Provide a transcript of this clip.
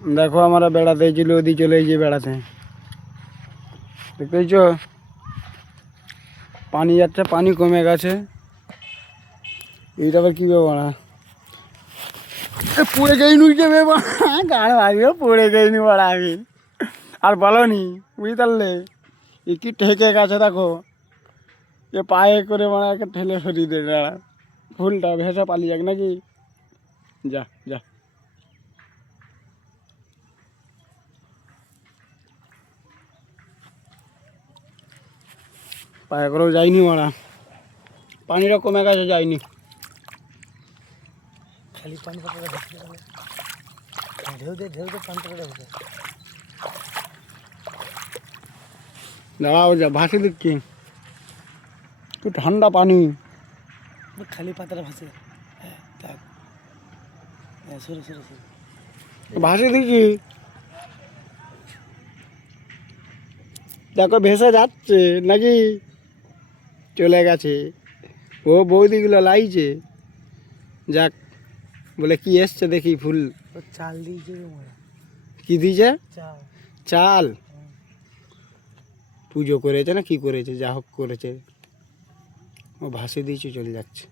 দেখো আমরা বেড়াতে ছিল, ওদি চলে গিয়ে বেড়াতে, দেখতেছ পানি যাচ্ছে, পানি কমে গেছে। এইটা আবার কী ব্যাপার, পড়ে যাইনি যে ব্যাপার, গান ভাবিও পড়ে যাইনি বড় আমি আর বলো নি, বুঝতে পারলে এ কি ঠেকে গেছে দেখো, এ পায়ে করে মানে একে ঠেলে সরিয়ে দে, ফুলটা ভেসে পালিয়ে যাক নাকি, যা যা। পায়ে করেও যাইনি মারা, পানিটা কমে গেছে, যাইনি। খালি পানি পাতা ঢেউ দে পানি পাতা ঢুকে। দাঁড়াও, যা ভাসে দিচ্ছি, একটু ঠান্ডা পানি। খালি পাতাটা ভাসে, হ্যাঁ থাক, হ্যাঁ সরে সরে সরে ভাসে দিচ্ছি, দেখো ভেসে যাচ্ছে নাকি, চলে গেছে। ও বৌদিগুলো লাইছে, যাক, বলে কি এসছে দেখি ফুল। ও চাল দিয়েছে মনে, কি দিয়েছে? চাল। চাল পুজো করেছে না কি করেছে, যা হোক করেছে, ও ভাসে দিয়েছে, চলে যাচ্ছে।